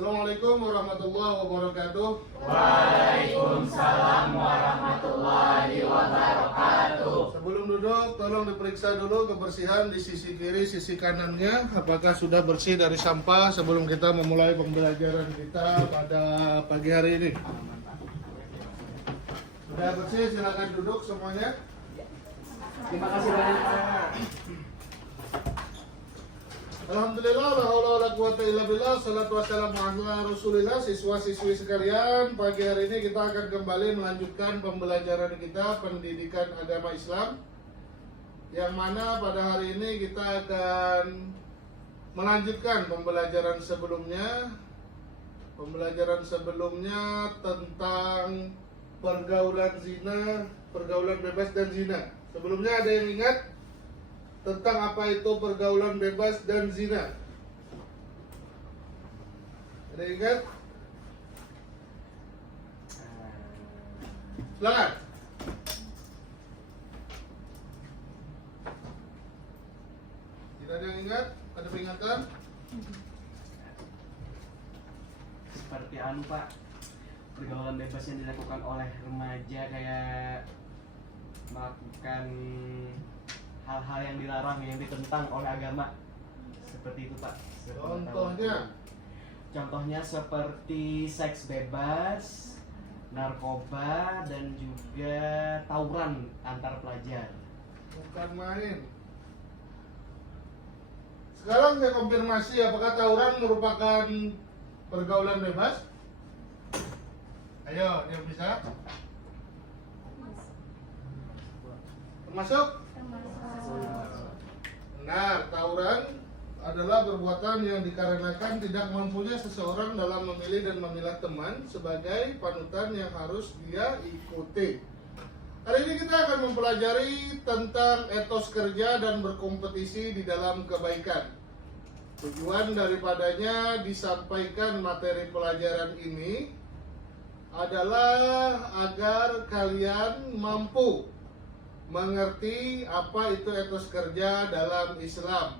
Assalamualaikum warahmatullahi wabarakatuh. Waalaikumsalam warahmatullahi wabarakatuh. Sebelum duduk, tolong diperiksa dulu kebersihan di sisi kiri, sisi kanannya. Apakah sudah bersih dari sampah sebelum kita memulai pembelajaran kita pada pagi hari ini? Sudah bersih, silakan duduk semuanya. Terima kasih banyak Pak. Alhamdulillah, la haula wala quwata illa billah, salatu wassalamu ala Rasulillah. Siswa-siswi sekalian, pagi hari ini kita akan kembali melanjutkan pembelajaran kita pendidikan agama Islam, yang mana pada hari ini kita akan melanjutkan pembelajaran sebelumnya. Pembelajaran sebelumnya tentang pergaulan zina, pergaulan bebas dan zina. Sebelumnya ada yang ingat tentang apa itu pergaulan bebas dan zina? Ada yang ingat? Silakan. Tidak ada yang ingat? Ada peringatan? Seperti Pak, pergaulan bebas yang dilakukan oleh remaja kayak melakukan hal-hal yang dilarang, yang ditentang oleh agama, seperti itu Pak. Contohnya seperti seks bebas, narkoba, dan juga tawuran antar pelajar. Bukan main. Sekarang saya konfirmasi, apakah tawuran merupakan pergaulan bebas? Ayo, dia bisa? Termasuk? Benar, tawuran adalah perbuatan yang dikarenakan tidak mampunya seseorang dalam memilih dan memilah teman sebagai panutan yang harus dia ikuti. Hari ini kita akan mempelajari tentang etos kerja dan berkompetisi di dalam kebaikan. Tujuan daripadanya disampaikan materi pelajaran ini adalah agar kalian mampu mengerti apa itu etos kerja dalam Islam.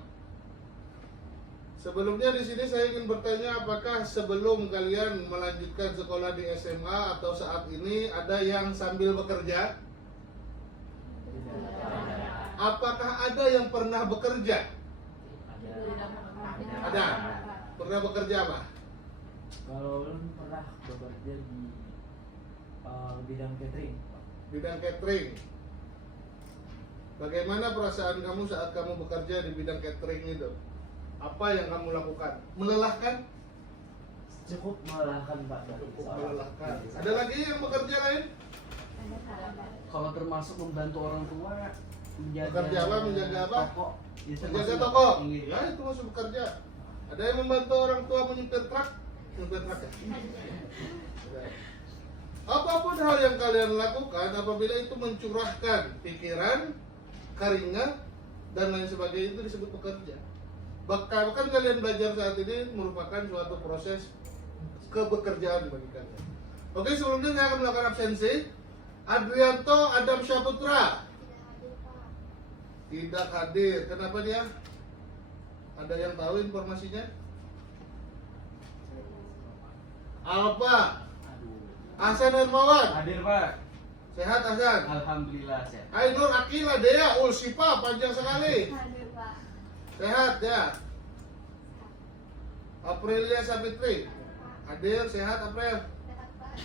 Sebelumnya di sini saya ingin bertanya, apakah sebelum kalian melanjutkan sekolah di SMA atau saat ini ada yang sambil bekerja? Apakah ada yang pernah bekerja? Ada. Pernah bekerja apa? Kalau belum pernah bekerja di bidang catering. Bidang catering. Bagaimana perasaan kamu saat kamu bekerja di bidang catering itu? Apa yang kamu lakukan? Melelahkan? Cukup melelahkan Pak. Cukup melelahkan. Ada lagi yang bekerja lain? Kalau termasuk membantu orang tua, Bekerja apa? Menjaga apa? Toko. Menjaga toko? Iya. Ya, itu masuk bekerja. Ada yang membantu orang tua menyupir truk? Menyupir truk ya? Apapun hal yang kalian lakukan, apabila itu mencurahkan pikiran, keringat, dan lain sebagainya, itu disebut bekerja. Bahkan kalian belajar saat ini merupakan suatu proses kebekerjaan bagi kalian. Oke, sebelumnya saya akan melakukan absensi. Adrianto Adam Syaputra tidak hadir. Kenapa dia? Ada yang tahu informasinya? Alfa Hasan Hermawan. Hadir Pak. Sehat Hasan? Alhamdulillah sehat. Ainur Akila Dea Ulsipa, panjang sekali. Hadir Pak. Sehat ya. Aprilia Sapitri hadir. Sehat April? Sehat Pak.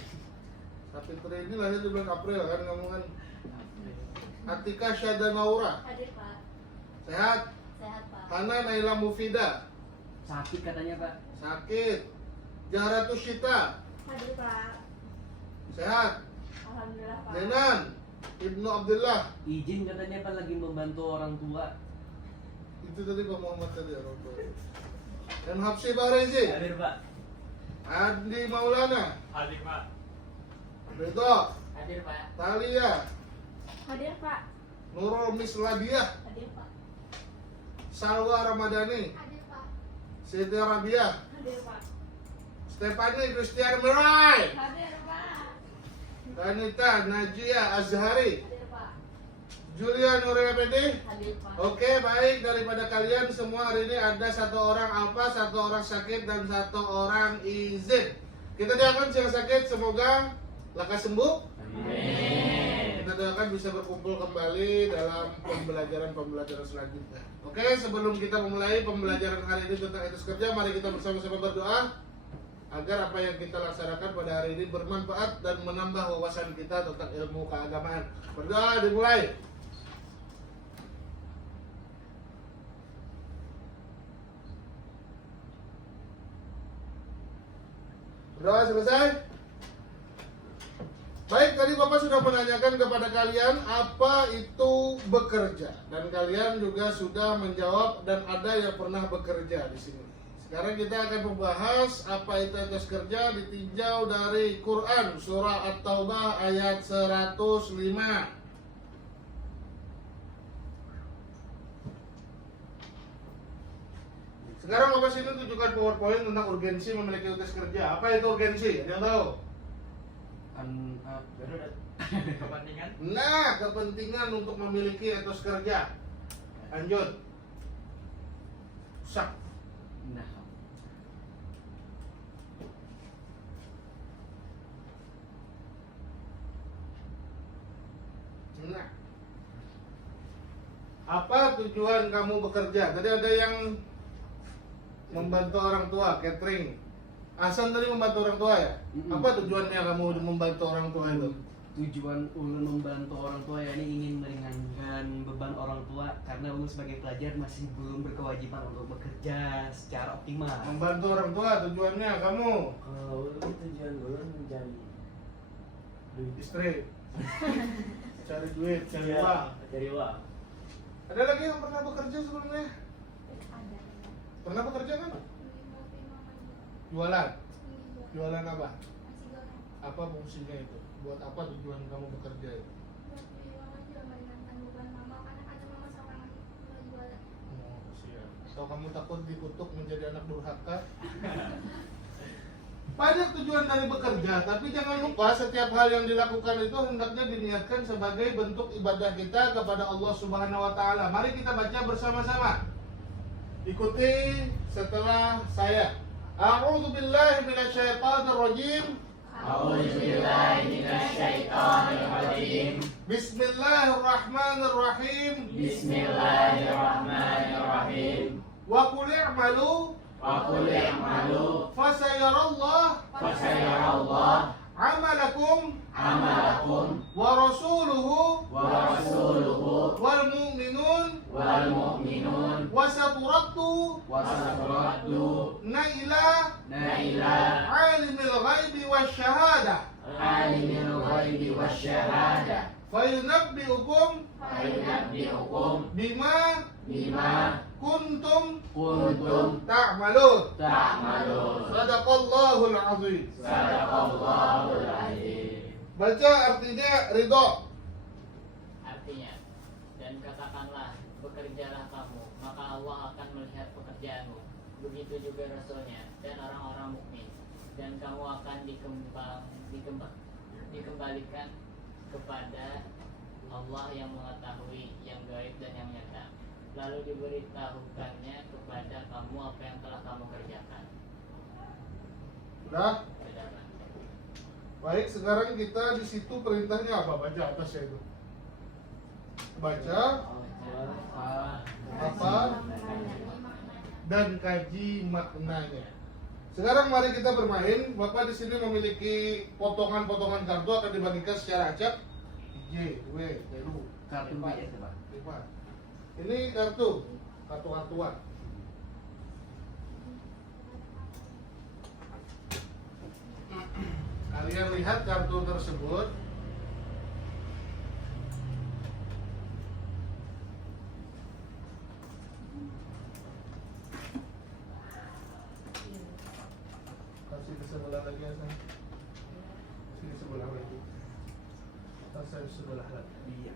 Sapitri ini lahir di bulan April kan kamu kan. Atika Syadanaura Hadir Pak. sehat. Sehat Pak. Hana Naila Mufida Sakit katanya Pak. sakit. Jahratus Syita Hadir Pak. sehat. Alhamdulillah Pak. Zenan Ibnu Abdullah, Izin katanya Pak, lagi membantu orang tua. itu tadi Pak Muhammad tadi orang tua. Dan Hapsi Bahrezi, Hadir Pak. Andi Maulana, Hadir Pak. Ridho, Hadir Pak. Talia, Hadir Pak. Nurul Misladiah, Hadir Pak. Salwa Ramadhani, Hadir Pak. Siti Rabiah, Hadir Pak. Stefani Christian Merai, Hadir Pak. Danita Najia Azhari, Hadir Pak. Julia Nuria Pedi. Hadir Pak. Oke, baik. Daripada kalian semua hari ini ada satu orang alfa, satu orang sakit, dan satu orang izin. Kita doakan yang sakit semoga lekas sembuh. Kita doakan bisa berkumpul kembali dalam pembelajaran selanjutnya. Oke, sebelum kita memulai pembelajaran hari ini tentang etos kerja, mari kita bersama-sama berdoa agar apa yang kita laksanakan pada hari ini bermanfaat dan menambah wawasan kita tentang ilmu keagamaan. Berdoa dimulai. Berdoa selesai. Baik, tadi Bapak sudah menanyakan kepada kalian apa itu bekerja, dan kalian juga sudah menjawab dan ada yang pernah bekerja di sini. Sekarang kita akan membahas apa itu etos kerja ditinjau dari Quran surah At-Taubah ayat 105. Sekarang Bapak sini tunjukkan PowerPoint tentang urgensi memiliki etos kerja. Apa itu urgensi? Ada yang tahu? Kepentingan. Nah, kepentingan untuk memiliki etos kerja. Lanjut. Sak. Nah, Nah. Apa tujuan kamu bekerja? Tadi ada yang membantu orang tua, catering. Hasan tadi membantu orang tua ya? Apa tujuannya kamu membantu orang tua itu? tujuan ulun membantu orang tua ya ini ingin meringankan beban orang tua karena ulun sebagai pelajar masih belum berkewajiban untuk bekerja secara optimal. Membantu orang tua tujuannya kamu Kalau ulun tujuan ulun mencari duit. istri, cari duit, cari Iya, uang. cari uang. Ada lagi yang pernah bekerja sebelumnya? Ada. Pernah bekerja kan? Ngopi makan. Jualan. Iya. Jualan apa? Nasi goreng. Apa fungsinya itu? Buat apa tujuan kamu bekerja itu? Buat beli uang aja meringankan beban mama karena kadang mama seorang kalau jualan. Oh, siap. Atau kamu takut dikutuk menjadi anak durhaka? Banyak tujuan dari bekerja, tapi jangan lupa setiap hal yang dilakukan itu hendaknya diniatkan sebagai bentuk ibadah kita kepada Allah Subhanahu wa taala. Mari kita baca bersama-sama. Ikuti setelah saya. A'udzu billahi minasyaitonir rajim. Bismillahirrahmanirrahim. Bismillahirrahmanirrahim. Wa qul i'malu Wa qul i'malu fasayarallahu fasayarallahu amalakum amalakum wa rasuluhu wa rasuluhu wal mu'minun wal mu'minun wa saturaddu wa saturaddu ila ila alimil ghaibi wasyahadah alimil ghaibi wasyahadah fayunabbi'ukum fayunabbi'ukum bima bima kuntum kuntum ta'malun. ta'malun. Sadaqallahul azim. Sadaqallahul azim. Baca artinya ridho. Artinya, dan katakanlah, bekerjalah kamu, maka Allah akan melihat pekerjaanmu. Begitu juga Rasulnya dan orang-orang mukmin. Dan kamu akan dikembalikan kepada Allah yang mengetahui yang gaib dan yang nyata. Lalu diberitahukannya kepada kamu apa yang telah kamu kerjakan. Sudah? Sudah, Pak. Baik, sekarang kita di situ perintahnya apa? Baca atasnya itu. Baca apa dan kaji maknanya. Sekarang mari kita bermain. Bapak di sini memiliki potongan-potongan kartu akan dibagikan secara acak. J, W, Lu. Kartu BS Pak. Ini kartu-kartuan. Kalian lihat kartu tersebut. Kasih ke sebelah lagi ya, San. Kasih ke sebelah lagi. Kasih sebelah lagi. Iya.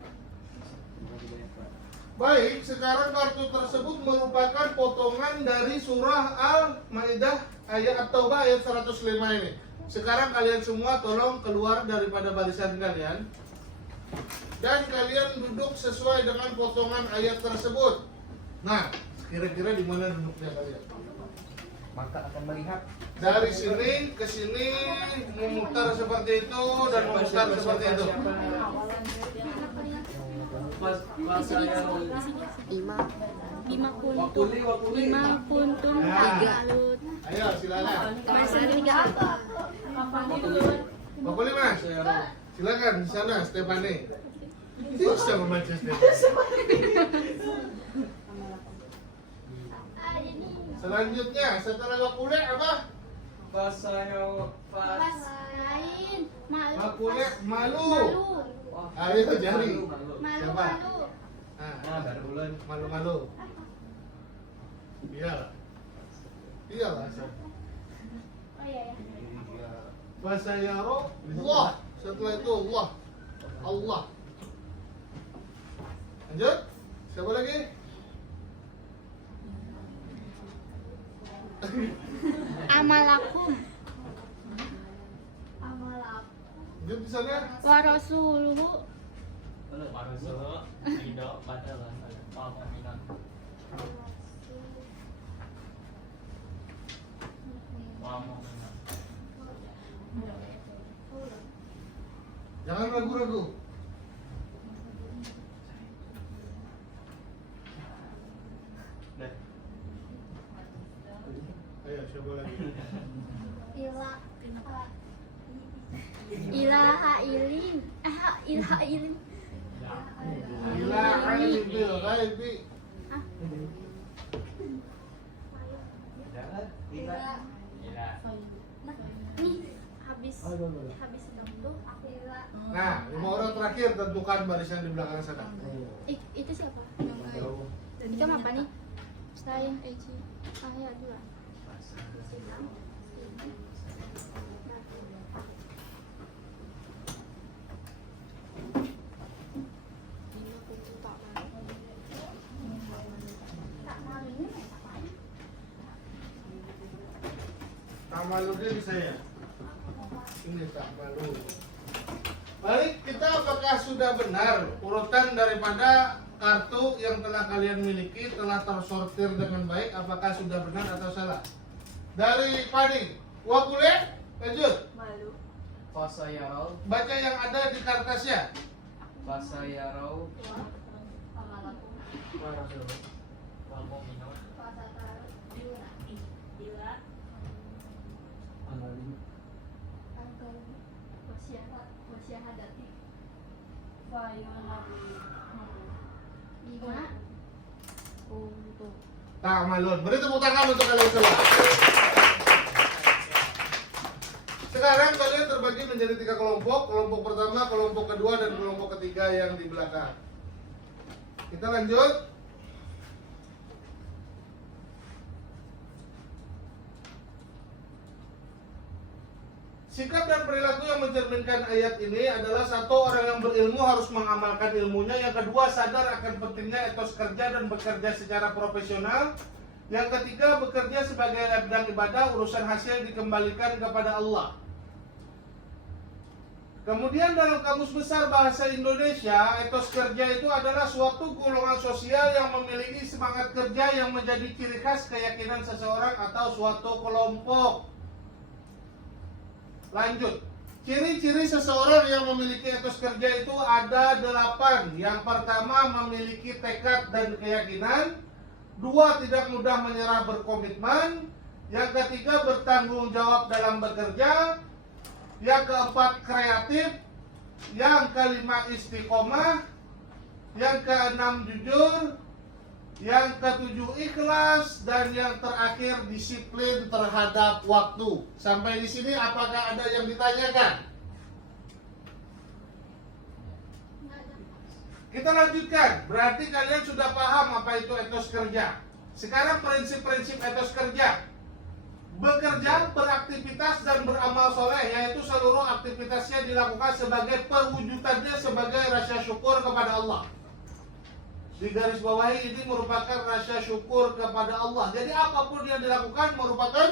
Terima kasih banyak Pak. Baik, sekarang kartu tersebut merupakan potongan dari surah Al-Maidah ayat At-Taubah ayat 105 ini. Sekarang kalian semua tolong keluar daripada barisan kalian. dan kalian duduk sesuai dengan potongan ayat tersebut. Nah, kira-kira di mana duduknya kalian? Maka akan melihat Dari sini ke sini memutar seperti itu dan memutar seperti itu. Lima puntum tiga alut. Ayo silakan. Masih tiga apa? Bakuli Mas. Silakan di sana Stefani. Bisa membaca Stefani. Selanjutnya setelah bakuli apa? Lain. Bakuli malu. Malu. Ayo jari. Malu. Siapa? Malu. Nah, baru bulan. malu-malu. Iya. Iyalah. Oh iya ya. Fasayaro Allah. Setelah itu Allah. Allah. Lanjut. Siapa lagi? Amalakum. Lanjut di sana. Wa rasuluhu. Jangan ragu-ragu. Nah, Ayo siapa lagi? Ilaha ilim. Ilaha ilim. Ila alim bil ghaibi. jangan Nih habis itu aku Nah, 5 orang terakhir tentukan barisan di belakang sana. itu siapa? Kita apa nih? Selain Eci. Ah ya dua. Tak malu dia bisa ya? Ini tak malu. Baik, kita apakah sudah benar urutan daripada kartu yang telah kalian miliki telah tersortir dengan baik? Apakah sudah benar atau salah? Dari Pani, Wakule, lanjut. Fasayarau Baca yang ada di kertasnya. Fasayarau Tak malun. Beri tepuk tangan untuk kalian semua. Sekarang kalian terbagi menjadi 3 kelompok. Kelompok pertama, kelompok kedua, dan kelompok ketiga yang di belakang. Kita lanjut. Sikap dan perilaku yang mencerminkan ayat ini adalah satu, orang yang berilmu harus mengamalkan ilmunya. Yang kedua, sadar akan pentingnya etos kerja dan bekerja secara profesional. Yang ketiga, bekerja sebagai ladang ibadah, urusan hasil dikembalikan kepada Allah. Kemudian dalam Kamus Besar Bahasa Indonesia, etos kerja itu adalah suatu golongan sosial yang memiliki semangat kerja yang menjadi ciri khas keyakinan seseorang atau suatu kelompok. Lanjut. Ciri-ciri seseorang yang memiliki etos kerja itu ada 8. Yang pertama, memiliki tekad dan keyakinan. 2, tidak mudah menyerah, berkomitmen. Yang ketiga, bertanggung jawab dalam bekerja. Yang keempat, kreatif. Yang kelima, istiqomah. Yang keenam, jujur. Yang ketujuh, ikhlas. Dan yang terakhir, disiplin terhadap waktu. Sampai di sini apakah ada yang ditanyakan? Kita lanjutkan. Berarti kalian sudah paham apa itu etos kerja. Sekarang prinsip-prinsip etos kerja. Bekerja, beraktivitas, dan beramal soleh, yaitu seluruh aktivitasnya dilakukan sebagai perwujudannya sebagai rasa syukur kepada Allah. Di garis bawahi ini merupakan rasa syukur kepada Allah. Jadi apapun yang dilakukan merupakan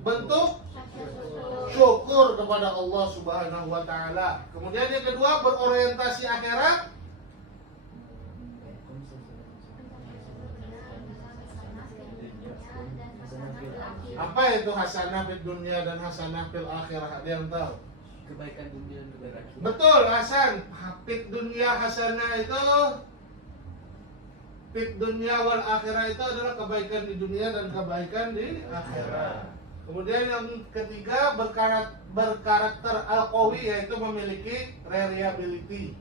bentuk syukur kepada Allah Subhanahu wa taala. Kemudian yang kedua, berorientasi akhirat. Apa itu hasanah fid dunya dan hasanah fil akhirah? Ada yang tahu? Kebaikan dunia dan kebaikan akhirat. Betul, Hasan. Fid dunya hasanah itu, fid dunya wal akhirah itu adalah kebaikan di dunia dan kebaikan di akhirat. Kemudian yang ketiga, berkarakter al-qawi, yaitu memiliki reliability,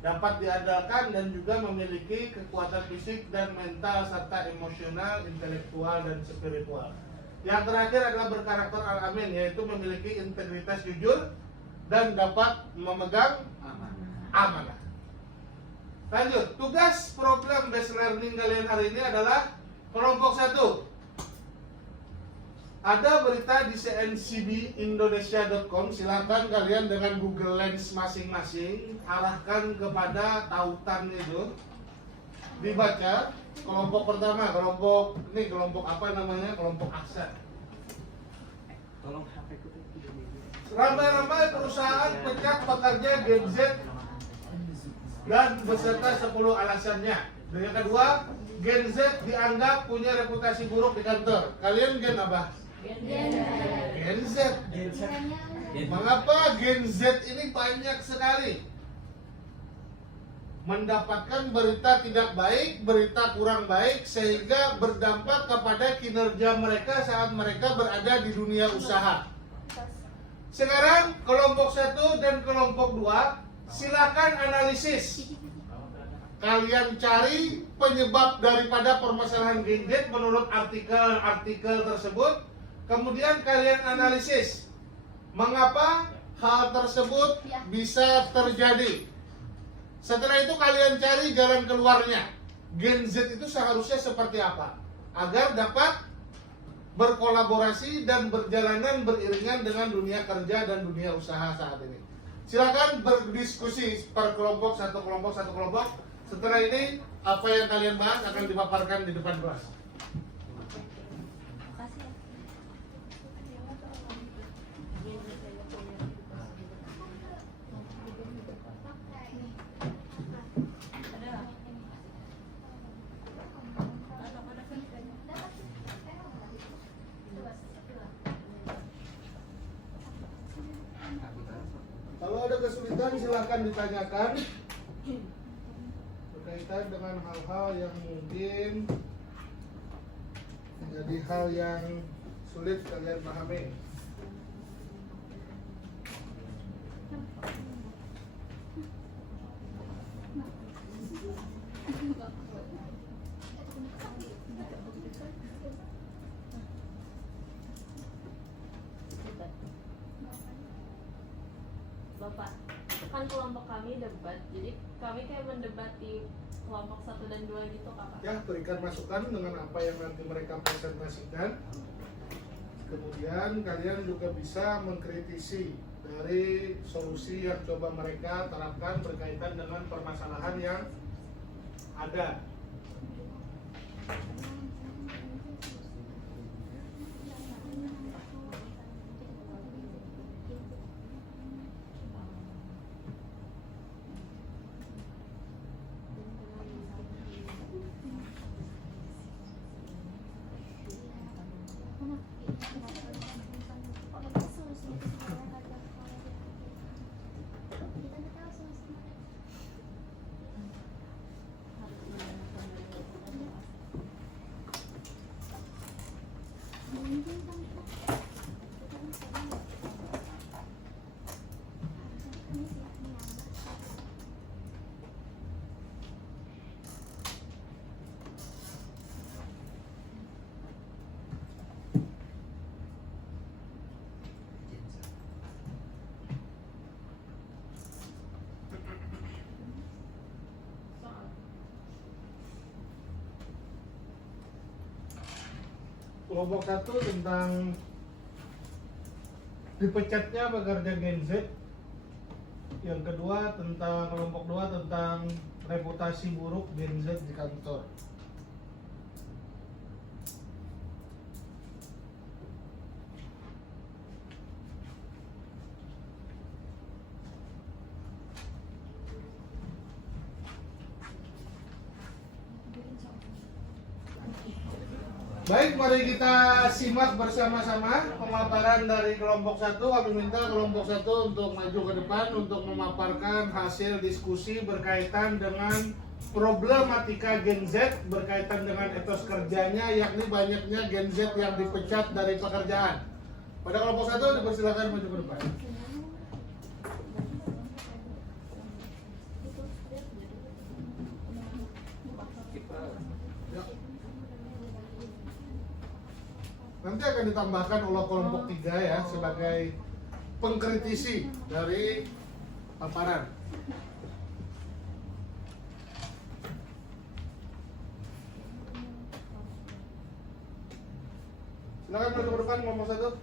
dapat diandalkan dan juga memiliki kekuatan fisik dan mental serta emosional, intelektual dan spiritual. Yang terakhir adalah berkarakter al-amin, yaitu memiliki integritas jujur dan dapat memegang amanah. Lanjut, tugas program based learning kalian hari ini adalah kelompok 1. Ada berita di cncbindonesia.com. Silakan kalian dengan Google Lens masing-masing arahkan kepada tautan itu, dibaca. Kelompok pertama, kelompok apa namanya? Kelompok aksen. Tolong HP ku tidak media. Ramai-ramai perusahaan pecat pekerja Gen Z dan beserta 10 alasannya. Dan yang kedua, Gen Z dianggap punya reputasi buruk di kantor. Kalian Gen apa? Gen Z. Mengapa Gen Z ini banyak sekali mendapatkan berita tidak baik, berita kurang baik, sehingga berdampak kepada kinerja mereka saat mereka berada di dunia usaha. Sekarang kelompok 1 dan kelompok 2, silakan analisis. Kalian cari penyebab daripada permasalahan Gen Z menurut artikel-artikel tersebut. Kemudian kalian analisis mengapa hal tersebut bisa terjadi. Setelah itu kalian cari jalan keluarnya. Gen Z itu seharusnya seperti apa agar dapat berkolaborasi dan berjalanan beriringan dengan dunia kerja dan dunia usaha saat ini. Silakan berdiskusi per kelompok, satu kelompok. Setelah ini apa yang kalian bahas akan dipaparkan di depan kelas. Kalau ada kesulitan silahkan ditanyakan berkaitan dengan hal-hal yang mungkin menjadi hal yang sulit kalian pahami. Bapak, kan kelompok kami debat, jadi kami kayak mendebati kelompok 1 dan 2 gitu, Kakak. Ya, berikan masukan dengan apa yang nanti mereka presentasikan. Kemudian kalian juga bisa mengkritisi dari solusi yang coba mereka terapkan berkaitan dengan permasalahan yang ada. Kelompok 1 tentang dipecatnya pekerja Gen Z. Yang kedua tentang kelompok 2 tentang reputasi buruk Gen Z di kantor. Baik, mari kita simak bersama-sama pemaparan dari kelompok 1. Kami minta kelompok 1 untuk maju ke depan untuk memaparkan hasil diskusi berkaitan dengan problematika Gen Z berkaitan dengan etos kerjanya, yakni banyaknya Gen Z yang dipecat dari pekerjaan. Pada kelompok 1 dipersilakan maju ke depan. Nanti akan ditambahkan oleh kelompok 3 ya sebagai pengkritisi dari paparan. Silakan maju ke depan kelompok 1.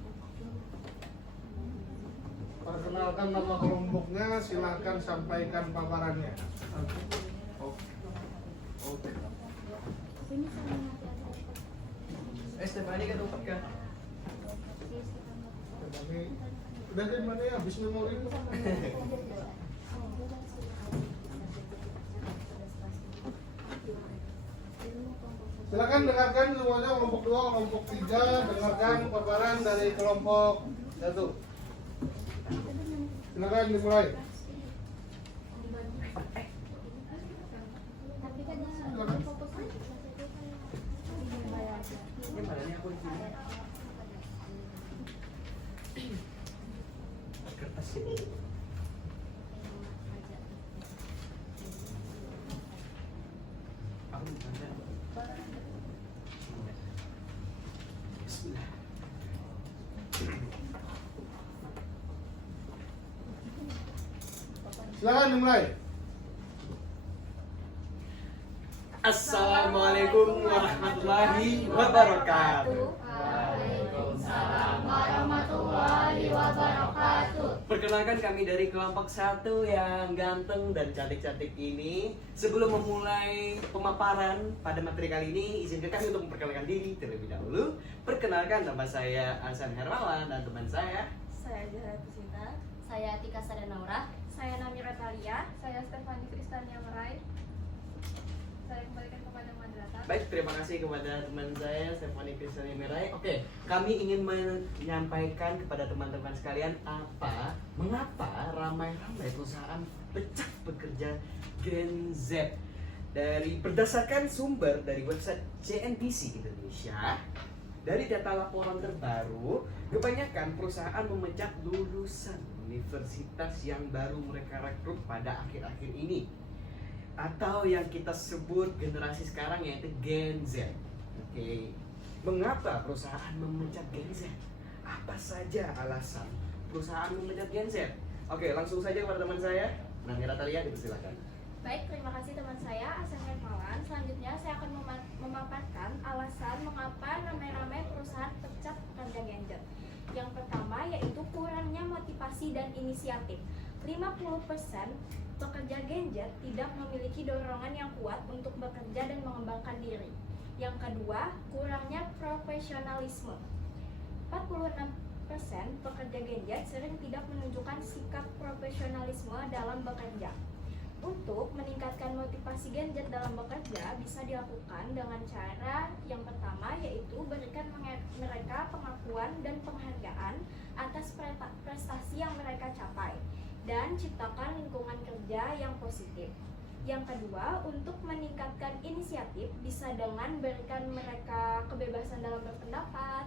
Perkenalkan nama kelompoknya, silakan sampaikan paparannya. Stefani kan tempat kan? Udah di mana ya? Habis memori itu. Silakan dengarkan semuanya kelompok 2, kelompok 3, dengarkan paparan dari kelompok 1. Silakan dimulai. Gimana nih aku di sini? Kertas ini. Aku bukan. Bismillah. Silakan dimulai. Assalamualaikum warahmatullahi wabarakatuh. Waalaikumsalam warahmatullahi wabarakatuh. Perkenalkan kami dari kelompok 1 yang ganteng dan cantik-cantik ini. Sebelum memulai pemaparan pada materi kali ini, izinkan kami untuk memperkenalkan diri terlebih dahulu. Perkenalkan, nama saya Hasan Hermawan dan teman saya. Saya Zahra Tusinta. Saya Tika Sadanaura. Saya Namira Talia. Saya Stefani Kristania Merai. Saya kembalikan kepada moderator. Baik, terima kasih kepada teman saya Stefani Kristania Merai. Oke, kami ingin menyampaikan kepada teman-teman sekalian mengapa ramai-ramai perusahaan pecat pekerja Gen Z. Berdasarkan sumber dari website CNBC Indonesia, dari data laporan terbaru, kebanyakan perusahaan memecat lulusan universitas yang baru mereka rekrut pada akhir-akhir ini, atau yang kita sebut generasi sekarang yaitu Gen Z. Oke, mengapa perusahaan memecat Gen Z? Apa saja alasan perusahaan memecat Gen Z? Oke, langsung saja kepada teman saya, Namira Talia, dipersilakan. Baik, terima kasih teman saya Hasan Hermawan. Selanjutnya saya akan memaparkan alasan mengapa ramai-ramai perusahaan pecat pekerja Gen Z. Yang pertama yaitu kurangnya motivasi dan inisiatif. 50% pekerja Gen Z tidak memiliki dorongan yang kuat untuk bekerja dan mengembangkan diri. Yang kedua, kurangnya profesionalisme. 46% pekerja Gen Z sering tidak menunjukkan sikap profesionalisme dalam bekerja. Untuk meningkatkan motivasi Gen Z dalam bekerja bisa dilakukan dengan cara yang pertama yaitu berikan mereka pengakuan dan penghargaan atas prestasi yang mereka capai dan ciptakan lingkungan kerja yang positif. Yang kedua, untuk meningkatkan inisiatif bisa dengan berikan mereka kebebasan dalam berpendapat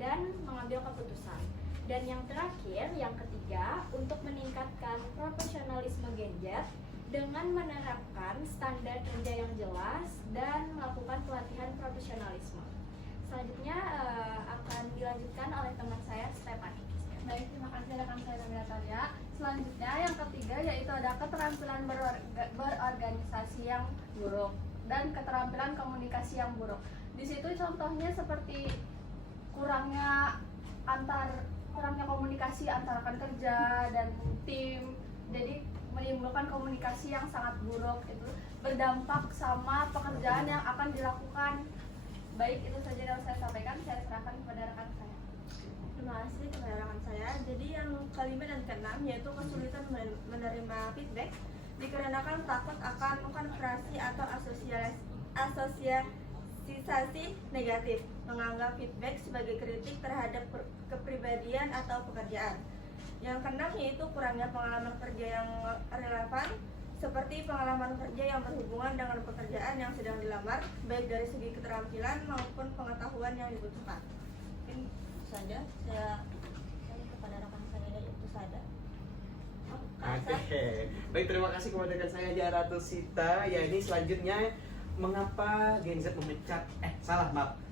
dan mengambil keputusan. Dan yang terakhir, yang ketiga, untuk meningkatkan profesionalisme Gen Z dengan menerapkan standar kerja yang jelas dan melakukan pelatihan profesionalisme. Selanjutnya akan dilanjutkan oleh teman saya Stefani. Baik, terima kasih rekan saya Namira Talia. Selanjutnya yang ketiga yaitu ada keterampilan berorganisasi yang buruk dan keterampilan komunikasi yang buruk. Di situ contohnya seperti kurangnya komunikasi antara rekan kerja dan tim. Jadi menimbulkan komunikasi yang sangat buruk, itu berdampak sama pekerjaan yang akan dilakukan. Baik, itu saja yang saya sampaikan. Saya serahkan kepada rekan saya. Terima kasih kepada rekan saya. Jadi yang kelima dan keenam yaitu kesulitan menerima feedback dikarenakan takut akan konfrontasi atau sensasi negatif, menganggap feedback sebagai kritik terhadap kepribadian atau pekerjaan. Yang keenam yaitu kurangnya pengalaman kerja yang relevan, seperti pengalaman kerja yang berhubungan dengan pekerjaan yang sedang dilamar, baik dari segi keterampilan maupun pengetahuan yang dibutuhkan. Mungkin itu saja saya kepada rekan saya dari Utusada. Oke, baik, terima kasih kepada rekan saya Ratu Sita. Ya, ini selanjutnya mengapa Gen Z memecat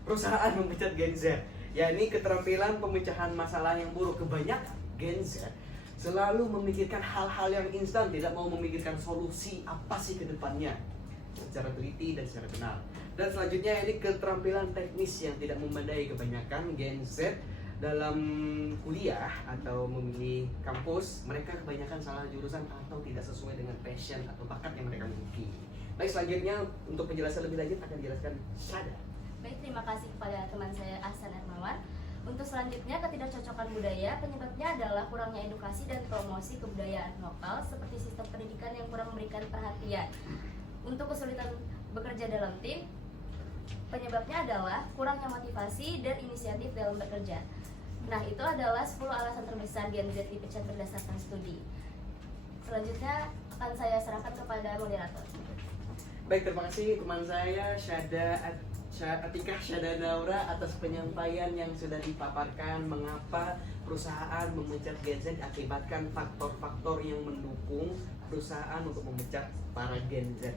perusahaan memecat Gen Z. Ya, ini keterampilan pemecahan masalah yang buruk. Kebanyakan Gen Z selalu memikirkan hal-hal yang instan, tidak mau memikirkan solusi apa sih ke depannya secara teliti dan secara benar. Dan selanjutnya ini keterampilan teknis yang tidak memadai. Kebanyakan Gen Z dalam kuliah atau memilih kampus, mereka kebanyakan salah jurusan atau tidak sesuai dengan passion atau bakat yang mereka miliki. Baik, selanjutnya untuk penjelasan lebih lanjut akan dijelaskan Syada. Baik, terima kasih kepada teman saya Ahsan Hermawan. Untuk selanjutnya, ketidakcocokan budaya penyebabnya adalah kurangnya edukasi dan promosi kebudayaan lokal seperti sistem pendidikan yang kurang memberikan perhatian. Untuk kesulitan bekerja dalam tim, penyebabnya adalah kurangnya motivasi dan inisiatif dalam bekerja. Nah, itu adalah 10 alasan terbesar Gen Z dipecat berdasarkan studi. Selanjutnya akan saya serahkan kepada moderator. Baik, terima kasih teman saya Atikah Syada Naura atas penyampaian yang sudah dipaparkan mengapa perusahaan memecat Gen Z akibatkan faktor-faktor yang mendukung perusahaan untuk memecat para Gen Z.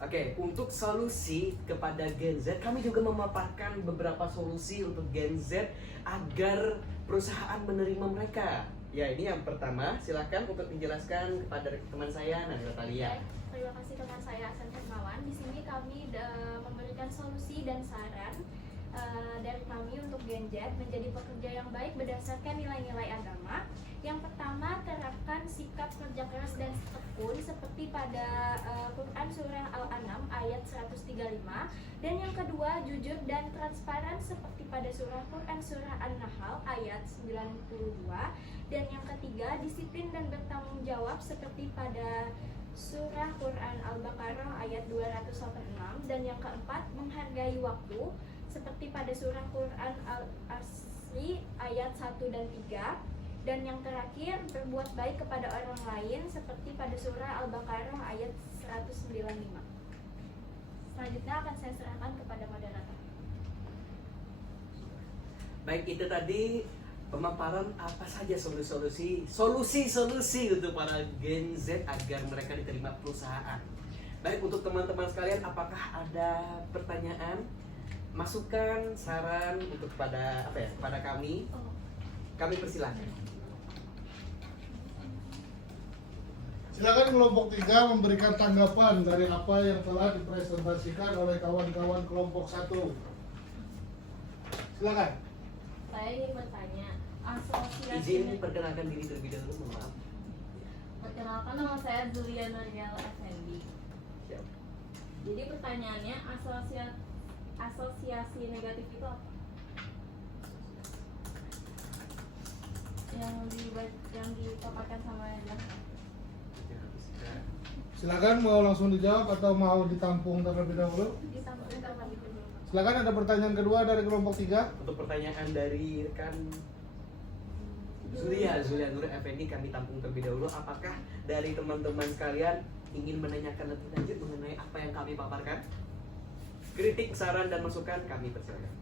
Oke, untuk solusi kepada Gen Z, kami juga memaparkan beberapa solusi untuk Gen Z agar perusahaan menerima mereka. Ya, ini yang pertama, silakan untuk dijelaskan kepada teman saya Nabila Talia. Terima kasih teman saya Ahsan Hermawan. Di sini kami memberikan solusi dan saran dari kami untuk Gen Z menjadi pekerja yang baik berdasarkan nilai-nilai agama. Yang pertama, terapkan sikap kerja keras dan tekun seperti pada Quran Surah Al-An'am ayat 135. Dan yang kedua, jujur dan transparan seperti pada Quran Surah An-Nahl ayat 92. Dan yang ketiga, disiplin dan bertanggung jawab seperti pada Surah Quran Al-Baqarah ayat 286. Dan yang keempat, menghargai waktu seperti pada Surah Quran Al-Asri ayat 1 dan 3. Dan yang terakhir, berbuat baik kepada orang lain seperti pada Surah Al-Baqarah ayat 195. Selanjutnya akan saya serahkan kepada moderator. Baik, itu tadi pemaparan apa saja solusi untuk para Gen Z agar mereka diterima perusahaan. Baik, untuk teman-teman sekalian, apakah ada pertanyaan, masukan, saran untuk pada kami? Kami persilahkan. Silakan kelompok 3 memberikan tanggapan dari apa yang telah dipresentasikan oleh kawan-kawan kelompok 1. Silakan. Saya ingin bertanya, asosiasi Izin perkenalkan diri terlebih dahulu, mohon maaf. Perkenalkan, nama saya Zulia Nuriel Effendi. Siap. Jadi pertanyaannya, asosiasi negatif itu apa? Yang dipaparkan sama yang Silakan, mau langsung dijawab atau mau ditampung terlebih dahulu? Silakan, ada pertanyaan kedua dari kelompok 3. Untuk pertanyaan dari rekan Zulia Nur Effendi kami tampung terlebih dahulu. Apakah dari teman-teman sekalian ingin menanyakan lebih lanjut mengenai apa yang kami paparkan? Kritik, saran, dan masukan kami persilakan.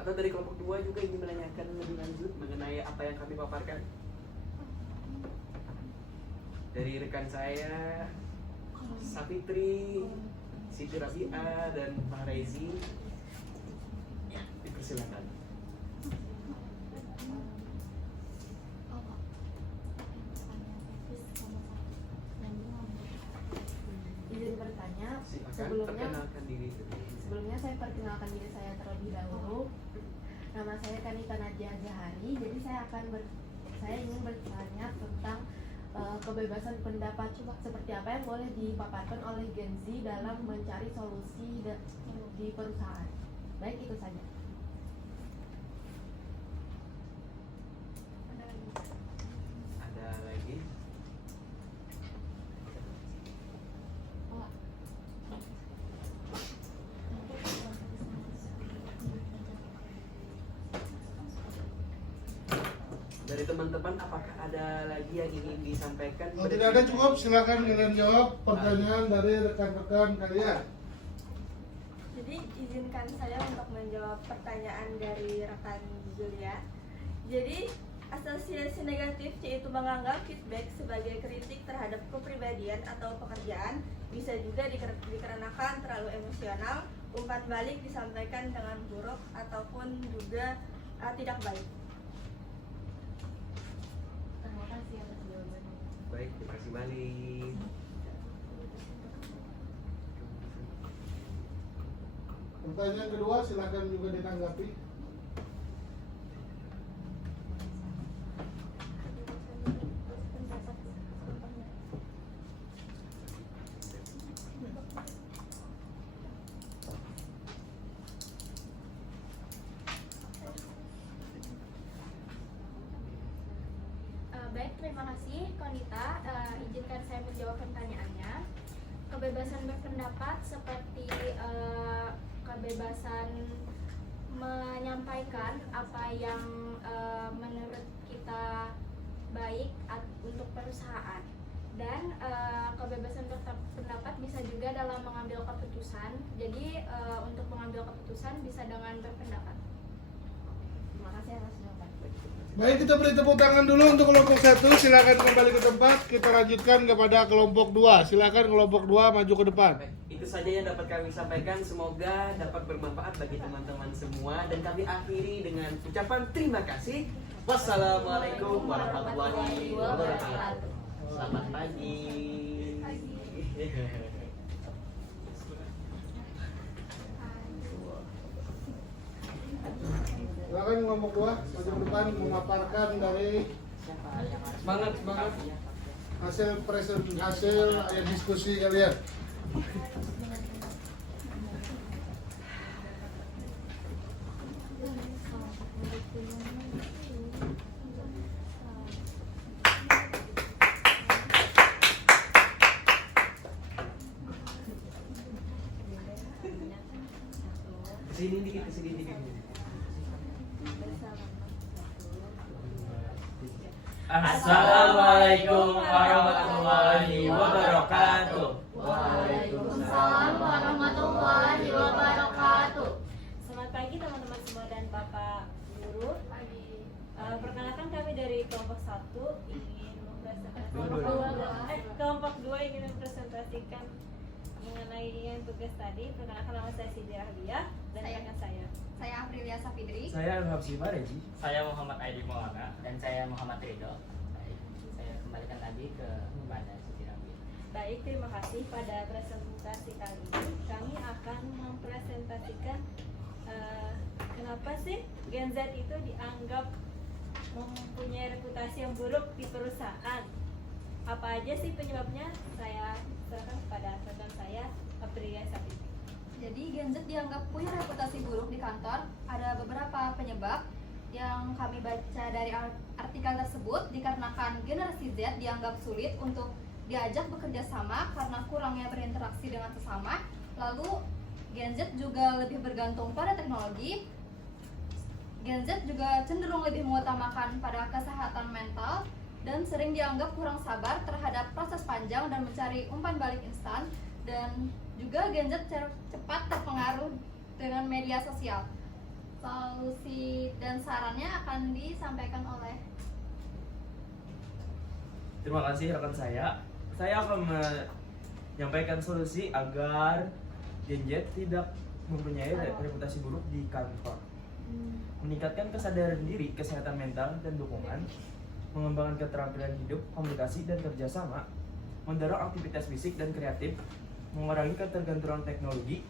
Atau dari kelompok 2 juga ingin menanyakan lebih lanjut mengenai apa yang kami paparkan? Dari rekan saya Sapitri, Siti Rabia, dan Pak Rezi, dipersilakan. Izin bertanya, Silakan perkenalkan diri. sebelumnya saya perkenalkan diri saya terlebih dahulu. Nama saya Kanita Nadia Zahari. Jadi saya ingin bertanya tentang kebebasan pendapat, seperti apa yang boleh dipaparkan oleh Gen Z dalam mencari solusi di perusahaan. Baik, itu saja. Ada lagi? Dari teman-teman apakah ada lagi yang ingin disampaikan? Oh, tidak ada, cukup. Silakan kalian jawab pertanyaan dari rekan-rekan kalian. Jadi izinkan saya untuk menjawab pertanyaan dari rekan Julia. Jadi asosiasi negatif yaitu menganggap feedback sebagai kritik terhadap kepribadian atau pekerjaan bisa juga dikarenakan terlalu emosional, umpan balik disampaikan dengan buruk ataupun juga tidak baik. Terima kasih atas jawabannya. Baik, terima kasih balik. Pertanyaan kedua silakan juga ditanggapi. Baik, terima kasih Konita. Izinkan saya menjawab pertanyaannya. Kebebasan berpendapat seperti kebebasan menyampaikan apa yang menurut kita baik untuk perusahaan, dan kebebasan berpendapat bisa juga dalam mengambil keputusan. Jadi untuk mengambil keputusan bisa dengan berpendapat. Terima kasih atas jawaban. Baik, kita beri tepuk tangan dulu untuk kelompok 1. Silakan kembali ke tempat. Kita lanjutkan kepada kelompok 2. Silakan kelompok 2 maju ke depan. Baik, itu saja yang dapat kami sampaikan. Semoga dapat bermanfaat bagi teman-teman semua. Dan kami akhiri dengan ucapan terima kasih. Wassalamualaikum warahmatullahi wabarakatuh. Selamat pagi. Silakan kelompok 2 maju ke depan memaparkan dari Semangat. hasil diskusi kalian. Sini dikit. Assalamualaikum warahmatullahi wabarakatuh. Waalaikumsalam warahmatullahi wabarakatuh. Selamat pagi teman-teman semua dan Bapak Guru. Perkenalkan kami dari kelompok 1 ingin kelompok 2 ingin mempresentasikan mengenai yang tugas tadi. Perkenalkan, nama saya Siti Rahbiah dan rekan saya. Saya Aprilia Safidri. Saya Hafsima Reji. Saya Muhammad Aidi Maulana dan saya Muhammad Ridho. Baik, saya kembalikan lagi kepada Siti Rabi. Baik, terima kasih. Pada presentasi kali ini kami akan mempresentasikan kenapa sih Gen Z itu dianggap mempunyai reputasi yang buruk di perusahaan. Apa aja sih penyebabnya? Saya serahkan kepada rekan saya Aprilia Safidri. Jadi Gen Z dianggap punya reputasi buruk di kantor. Ada beberapa penyebab yang kami baca dari artikel tersebut, dikarenakan generasi Z dianggap sulit untuk diajak bekerja sama karena kurangnya berinteraksi dengan sesama. Lalu Gen Z juga lebih bergantung pada teknologi. Gen Z juga cenderung lebih mengutamakan pada kesehatan mental dan sering dianggap kurang sabar terhadap proses panjang dan mencari umpan balik instan. Dan juga Gen Z cepat terpengaruh dengan media sosial. Solusi dan sarannya akan disampaikan oleh. Terima kasih rekan saya. Saya akan menyampaikan solusi agar Gen Z tidak mempunyai reputasi buruk di kantor. Meningkatkan kesadaran diri, kesehatan mental dan dukungan, mengembangkan keterampilan hidup, komunikasi dan kerjasama, mendorong aktivitas fisik dan kreatif, mengurangi ketergantungan teknologi,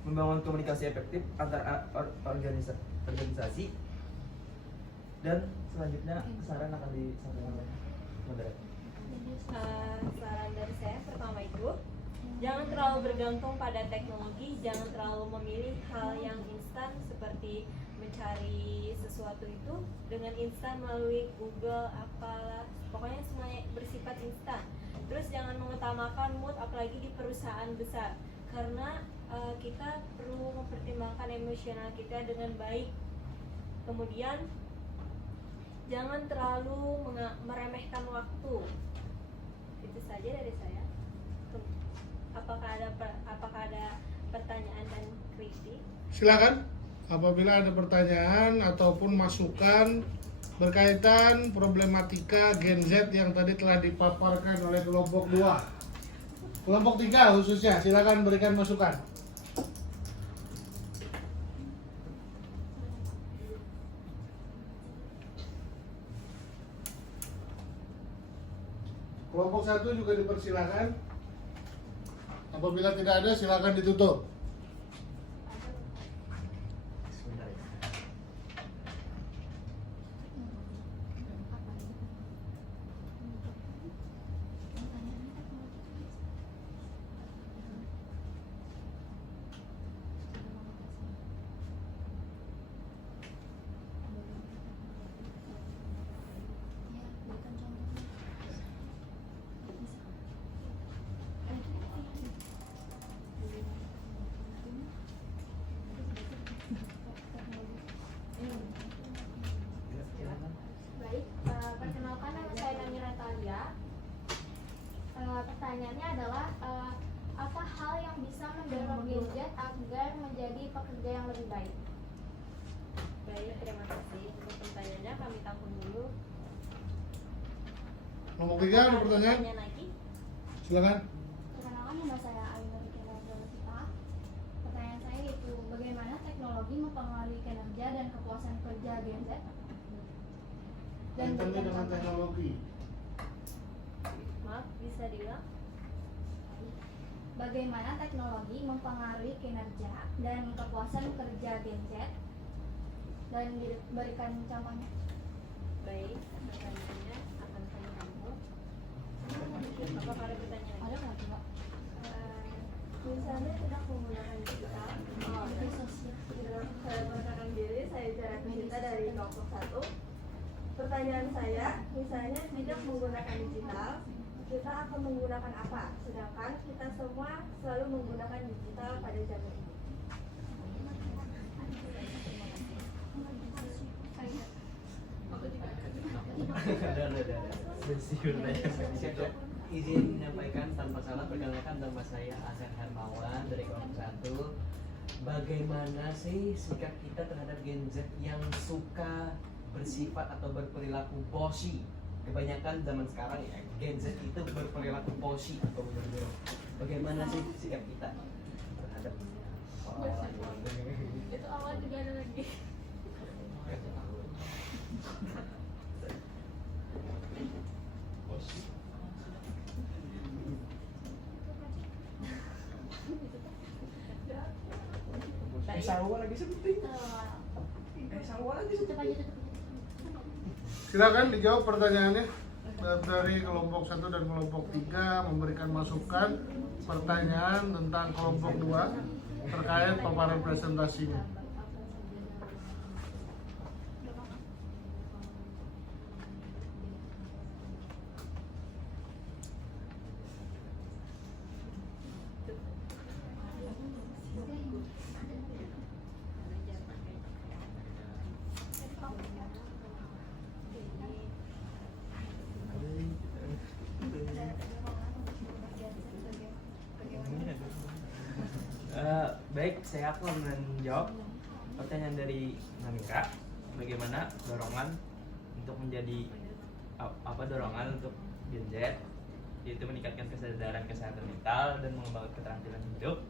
membangun komunikasi efektif antar organisasi, dan selanjutnya saran akan disampaikan oleh moderator. Saran dari saya pertama itu, jangan terlalu bergantung pada teknologi, jangan terlalu memilih hal yang instan seperti mencari sesuatu itu dengan instan melalui Google, apalah, pokoknya semuanya bersifat instan. Terus jangan mengutamakan mood apalagi di perusahaan besar, karena kita perlu mempertimbangkan emosional kita dengan baik. Kemudian jangan terlalu meremehkan waktu. Itu saja dari saya. Apakah ada pertanyaan dan kritik? Silakan. Apabila ada pertanyaan ataupun masukan berkaitan problematika Gen Z yang tadi telah dipaparkan oleh kelompok 2. Kelompok 3 khususnya, silakan berikan masukan. Kelompok 1 juga dipersilakan. Apabila tidak ada, silakan ditutup. Baik, perkenalkan nama saya Nami Natalia. Pertanyaannya adalah apa hal yang bisa mendorong Gen Z agar menjadi pekerja yang lebih baik? Baik, terima kasih untuk pertanyaannya. Kami tampung dulu. Kelompok 3 ada pertanyaan? lagi? Silakan. Perkenalkan nama saya Aina Rikela Jolosita. Pertanyaan saya itu bagaimana teknologi mempengaruhi kinerja dan kepuasan kerja Gen Z? Dan Kaitannya berikan dengan contoh. teknologi. Maaf, bisa diulang? Bagaimana teknologi mempengaruhi kinerja dan kepuasan kerja Gen Z? Dan diberikan contohnya. Baik, pertanyaannya akan kami tampung. Apakah ada pertanyaan? Ada nggak coba? Misalnya tidak menggunakan digital. Media sosial. Saya perkenalkan diri, saya Zara Pinta dari kelompok 1. Pertanyaan saya, misalnya tidak menggunakan digital, kita akan menggunakan apa? Sedangkan kita semua selalu menggunakan digital pada zaman ini. Izin menyampaikan tanpa salah, perkenalkan nama saya Asen Hermawan dari kelompok 1. Bagaimana sih sikap kita terhadap Gen Z yang suka bersifat atau berperilaku bossy? Kebanyakan zaman sekarang ya Gen Z itu berperilaku bossy atau berbeda. Bagaimana sih sikap kita terhadap Itu awal juga ada lagi. Sarwa lagi seperti Sarwa lagi seperti Silakan dijawab pertanyaannya dari kelompok 1 dan kelompok 3 memberikan masukan pertanyaan tentang kelompok 2 terkait paparan presentasinya. Baik, saya akan menjawab pertanyaan dari Namika. Bagaimana dorongan untuk menjadi dorongan untuk Gen Z, yaitu meningkatkan kesadaran kesehatan mental dan mengembangkan keterampilan hidup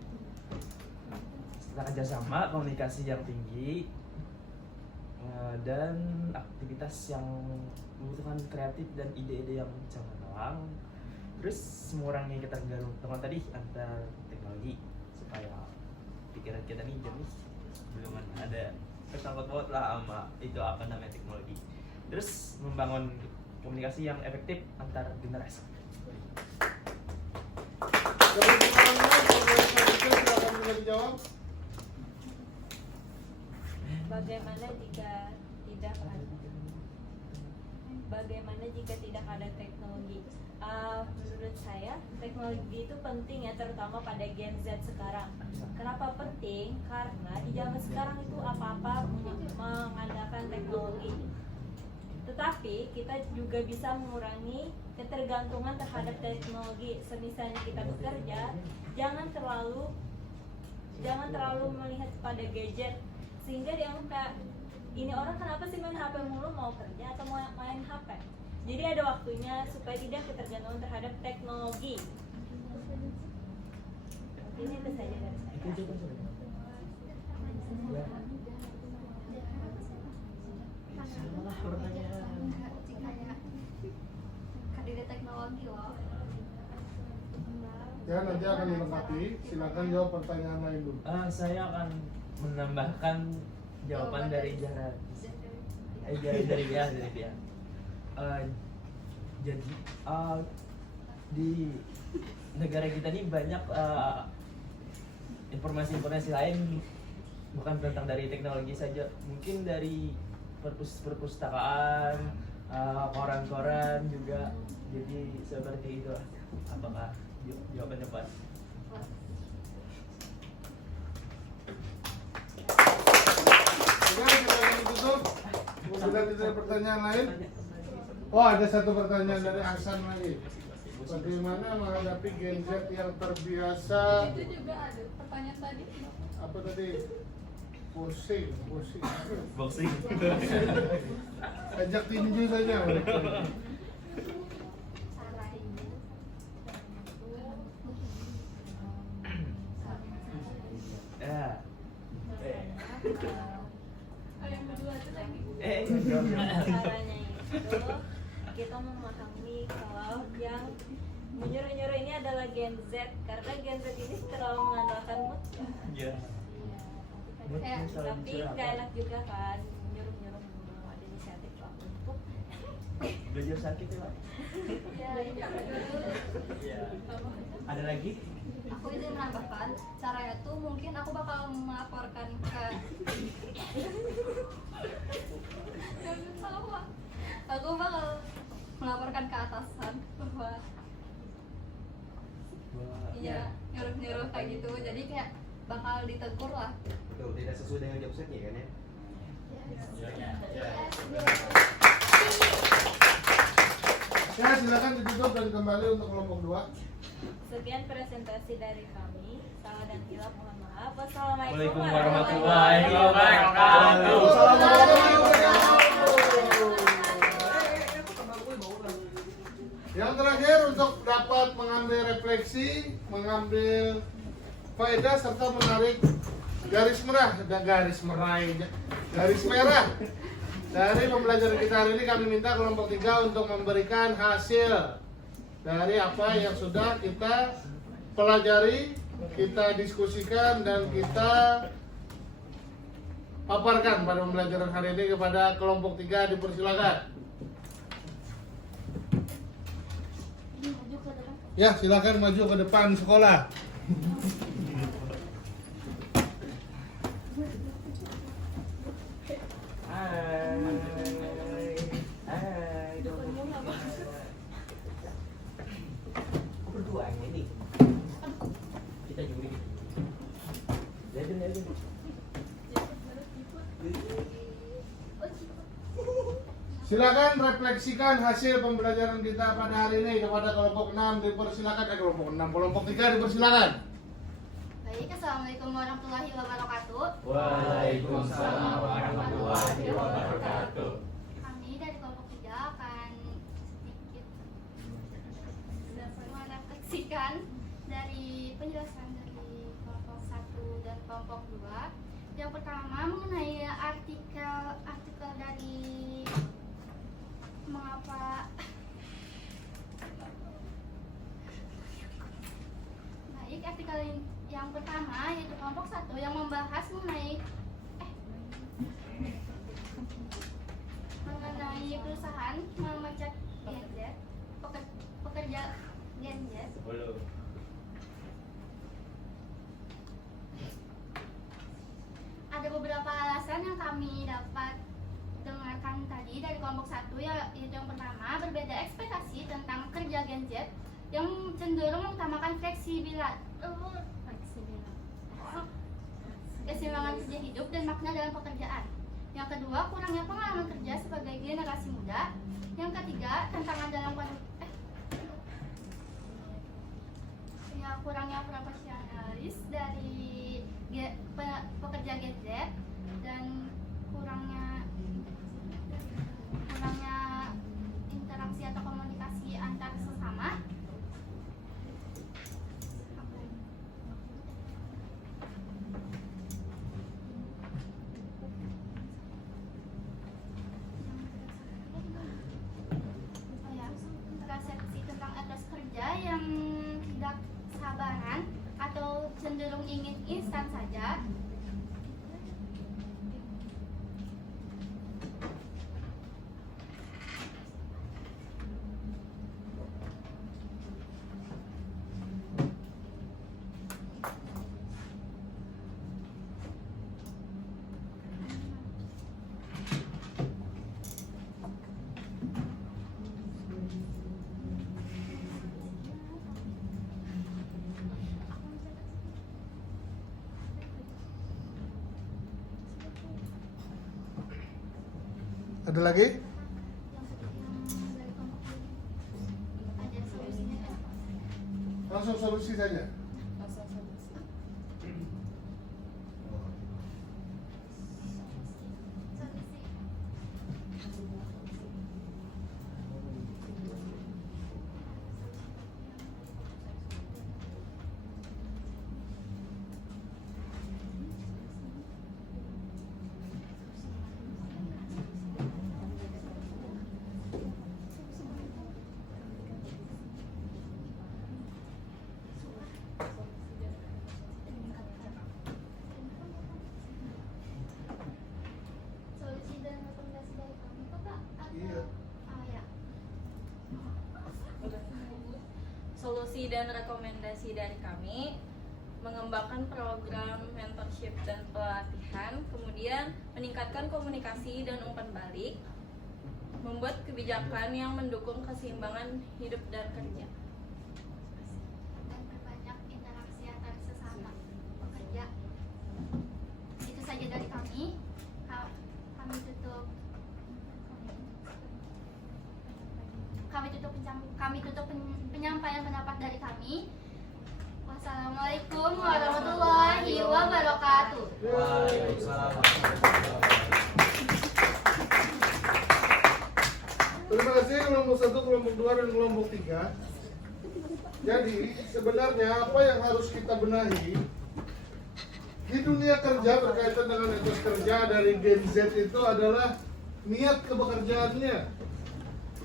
setelah kerjasama, komunikasi yang tinggi, dan aktivitas yang membutuhkan kreatif dan ide-ide yang cemerlang. Terus mengurangi ketergantungan tadi antar teknologi supaya pikiran kita nih jernih, belum ada tersangkut paut lah sama itu apa namanya teknologi. Terus membangun komunikasi yang efektif antar generasi. Dari pertanyaan silakan bisa dijawab. Bagaimana jika tidak ada teknologi? Menurut saya teknologi itu penting ya, terutama pada Gen Z sekarang. Kenapa penting? Karena di zaman sekarang itu apa-apa mengandalkan teknologi. Tetapi kita juga bisa mengurangi ketergantungan terhadap teknologi. Semisalnya kita bekerja, jangan terlalu melihat pada gadget sehingga dianggap ini orang kenapa sih main HP mulu, mau kerja atau mau main HP. Jadi ada waktunya supaya tidak ketergantungan terhadap teknologi. Ini itu saja dari saya. Salah pertanyaan. Kayak kadir teknologi loh. Ya, nanti akan dilengkapi. Silakan jawab pertanyaan lain dulu. Saya akan menambahkan jawaban dari Jaran. Dari dia. Jadi di negara kita ini banyak informasi-informasi lain, bukan tentang dari teknologi saja, mungkin dari perpustakaan, koran-koran juga. Jadi seperti itu. Apakah jawabannya pas? Oke, kita tutup. Sudah tidak ada pertanyaan lain? Oh, ada satu pertanyaan dari Hasan lagi. Bagaimana menghadapi Gen Z yang terbiasa? Itu juga ada pertanyaan tadi. Apa tadi? Boxing. Boxing. Ajak tinju saja mereka. Caranya itu kita memahami kalau yang menyuruh-nyuruh ini adalah Gen Z, karena Gen Z ini terlalu mengandalkan mood. Iya. Tapi gak enak juga kan nyuruh-nyuruh, ada inisiatif lah untuk Belajar sakit ya, Pak? Iya. Ada lagi? Aku izin menambahkan, caranya tuh mungkin aku bakal melaporkan ke aku bakal melaporkan ke atasan bahwa iya nyuruh-nyuruh kayak gitu, jadi kayak bakal ditegur lah. Tuh, tidak sesuai dengan job setnya kan ya? Ya, silakan ditutup dan kembali untuk kelompok 2. Sekian presentasi dari kami. Salah dan hilaf mohon maaf. Wassalamualaikum Waalaikumsalam warahmatullahi wabarakatuh. Yang terakhir untuk dapat mengambil refleksi, mengambil faedah serta menarik garis merah dari pembelajaran kita hari ini, kami minta kelompok 3 untuk memberikan hasil dari apa yang sudah kita pelajari, kita diskusikan dan kita paparkan pada pembelajaran hari ini kepada kelompok 3. Dipersilakan. Ya, silakan maju ke depan sekolah. Berdua ini. Kita juri. Jadi. Silakan refleksikan hasil pembelajaran kita pada hari ini kepada kelompok 6. Dipersilakan. Kelompok 3 dipersilakan. Baik, assalamualaikum warahmatullahi wabarakatuh. Waalaikumsalam warahmatullahi wabarakatuh. Kami dari kelompok 3 akan sedikit merefleksikan dari penjelasan dari kelompok 1 dan kelompok 2. Yang pertama mengenai artikel dari mengapa baik, artikel yang pertama yaitu kelompok 1 yang membahas mengenai perusahaan memecat Gen Z, pekerja Gen Z. Ada beberapa alasan yang kami dapat dengarkan tadi dari kelompok 1, yaitu yang pertama, berbeda ekspektasi tentang kerja Gen Z yang cenderung mengutamakan keseimbangan kerja hidup dan makna dalam pekerjaan. Yang kedua, kurangnya pengalaman kerja sebagai generasi muda. Yang ketiga, tantangan dalam kurangnya profesionalis dari pekerja gadget dan kurangnya interaksi atau komunikasi antar sesama. Persepsi tentang etos kerja yang tidak sabaran atau cenderung ingin instan saja. Ada lagi? Ada solusinya kan? Langsung solusi saja. Solusi dan rekomendasi dari kami kok Pak? Atau Iya. ya. Solusi dan rekomendasi dari kami mengembangkan program mentorship dan pelatihan, kemudian meningkatkan komunikasi dan umpan balik, membuat kebijakan yang mendukung keseimbangan hidup dan kerja. Dan perbanyak interaksi antar sesama pekerja. Itu saja dari kami. Kami tutup penyampaian pendapat dari kami. Wassalamualaikum warahmatullahi wabarakatuh. Terima kasih kelompok 1, kelompok 2, dan kelompok 3. Jadi sebenarnya apa yang harus kita benahi di dunia kerja berkaitan dengan etos kerja dari Gen Z itu adalah niat kebekerjaannya.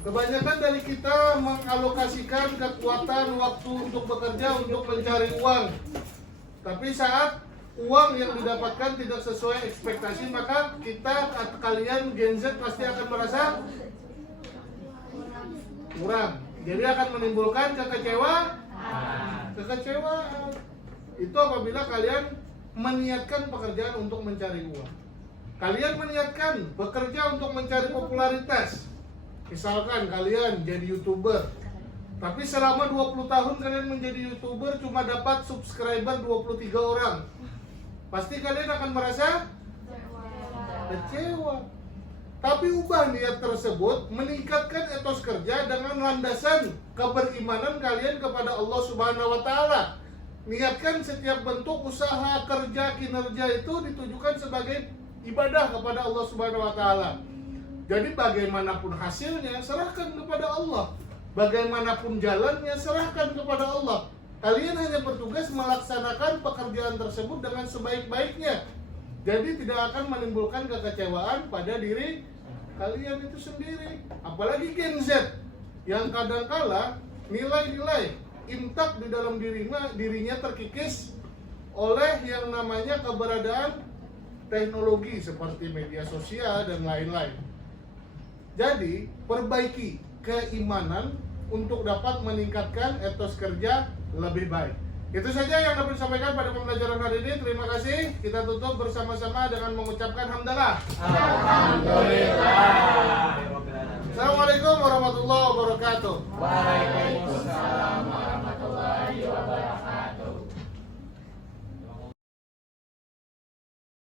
Kebanyakan dari kita mengalokasikan kekuatan waktu untuk bekerja untuk mencari uang. Tapi saat uang yang didapatkan tidak sesuai ekspektasi, maka kita atau kalian Gen Z pasti akan merasa kurang. Jadi akan menimbulkan kekecewaan. Itu apabila kalian meniatkan pekerjaan untuk mencari uang. Kalian meniatkan bekerja untuk mencari popularitas. Misalkan kalian jadi YouTuber, tapi selama 20 tahun kalian menjadi YouTuber cuma dapat subscriber 23 orang. Pasti kalian akan merasa kecewa. Tapi ubah niat tersebut, meningkatkan etos kerja dengan landasan keberimanan kalian kepada Allah Subhanahu wa taala. Niatkan setiap bentuk usaha, kerja, kinerja itu ditujukan sebagai ibadah kepada Allah Subhanahu wa taala. Jadi bagaimanapun hasilnya serahkan kepada Allah. Bagaimanapun jalannya serahkan kepada Allah. Kalian hanya bertugas melaksanakan pekerjaan tersebut dengan sebaik-baiknya. Jadi tidak akan menimbulkan kekecewaan pada diri kalian itu sendiri. Apalagi Gen Z yang kadangkala nilai-nilai intak di dalam dirinya terkikis oleh yang namanya keberadaan teknologi seperti media sosial dan lain-lain. Jadi perbaiki keimanan untuk dapat meningkatkan etos kerja lebih baik. Itu saja yang dapat disampaikan pada pembelajaran hari ini. Terima kasih. Kita tutup bersama-sama dengan mengucapkan hamdalah. Alhamdulillah. Assalamualaikum warahmatullahi wabarakatuh. Waalaikumsalam.